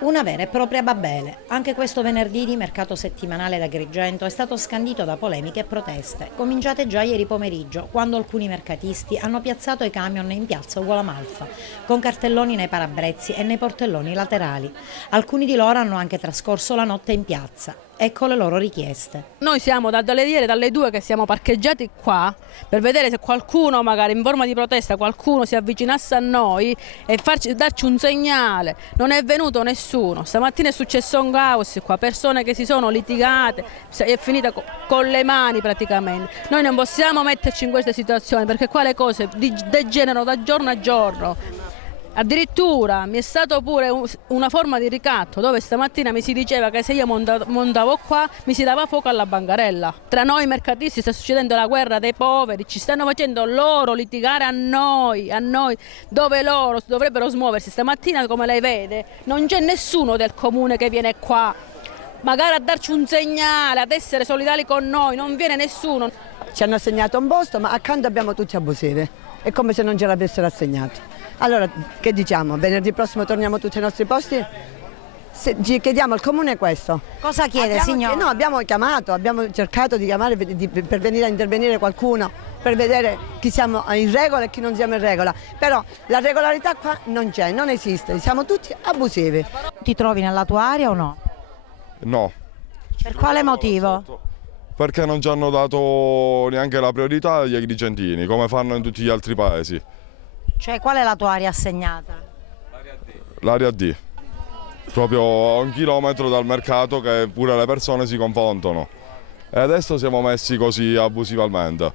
Una vera e propria Babele. Anche questo venerdì di mercato settimanale d'Agrigento è stato scandito da polemiche e proteste, cominciate già ieri pomeriggio, quando alcuni mercatisti hanno piazzato i camion in piazza Ugo La Malfa, con cartelloni nei parabrezzi e nei portelloni laterali. Alcuni di loro hanno anche trascorso la notte in piazza. Ecco le loro richieste. Noi siamo dalle ieri, dalle 2 che siamo parcheggiati qua per vedere se qualcuno, magari in forma di protesta, qualcuno si avvicinasse a noi e darci un segnale. Non è venuto nessuno. Stamattina è successo un caos qua, persone che si sono litigate, è finita con le mani praticamente. Noi non possiamo metterci in queste situazioni perché qua le cose degenerano da giorno a giorno. Addirittura mi è stato pure una forma di ricatto dove stamattina mi si diceva che se io montavo qua mi si dava fuoco alla bancarella. Tra noi mercatisti sta succedendo la guerra dei poveri, ci stanno facendo loro litigare a noi, dove loro dovrebbero smuoversi. Stamattina, come lei vede, non c'è nessuno del comune che viene qua, magari a darci un segnale, ad essere solidali con noi, non viene nessuno. Ci hanno assegnato un posto, ma accanto abbiamo tutti abusive, è come se non ce l'avessero assegnato. Allora, che diciamo? Venerdì prossimo torniamo tutti ai nostri posti? Ci chiediamo al comune questo. Cosa chiede, signor? No, abbiamo chiamato, abbiamo cercato di chiamare per venire a intervenire qualcuno, per vedere chi siamo in regola e chi non siamo in regola. Però la regolarità qua non c'è, non esiste, siamo tutti abusivi. Ti trovi nella tua area o no? No. Per quale motivo? Perché non ci hanno dato neanche la priorità agli agrigentini, come fanno in tutti gli altri paesi. Cioè, qual è la tua area assegnata? L'area D, proprio a 1 chilometro dal mercato, che pure le persone si confondono. E adesso siamo messi così abusivamente.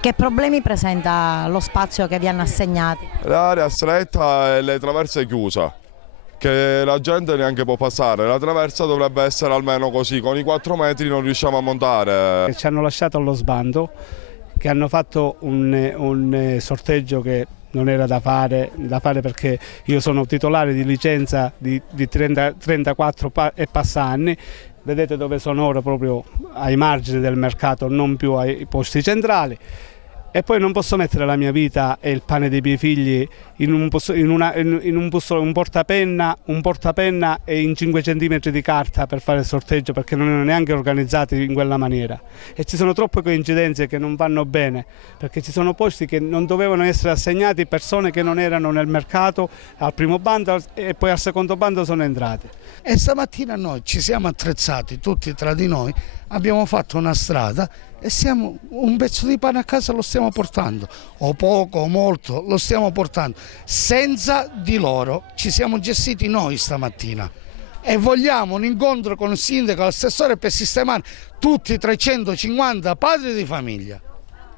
Che problemi presenta lo spazio che vi hanno assegnati? L'area stretta e le traverse chiuse, che la gente neanche può passare. La traversa dovrebbe essere almeno così, con i 4 metri non riusciamo a montare. Ci hanno lasciato allo sbando, che hanno fatto un sorteggio che non era da fare perché io sono titolare di licenza di 34 e passa anni. Vedete dove sono ora, proprio ai margini del mercato, non più ai posti centrali. E poi non posso mettere la mia vita e il pane dei miei figli in un portapenna e in 5 centimetri di carta per fare il sorteggio, perché non erano neanche organizzati in quella maniera. E ci sono troppe coincidenze che non vanno bene, perché ci sono posti che non dovevano essere assegnati persone che non erano nel mercato al primo bando e poi al secondo bando sono entrati. E stamattina noi ci siamo attrezzati tutti tra di noi, abbiamo fatto una strada e un pezzo di pane a casa lo stiamo portando, o poco o molto lo stiamo portando, senza di loro. Ci siamo gestiti noi stamattina e vogliamo un incontro con il sindaco e l'assessore per sistemare tutti i 350 padri di famiglia.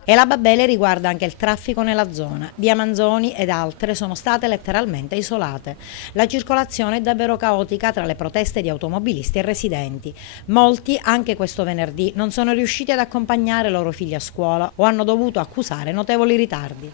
E la Babele riguarda anche il traffico nella zona. Via Manzoni ed altre sono state letteralmente isolate. La circolazione è davvero caotica tra le proteste di automobilisti e residenti. Molti, anche questo venerdì, non sono riusciti ad accompagnare i loro figli a scuola o hanno dovuto accusare notevoli ritardi.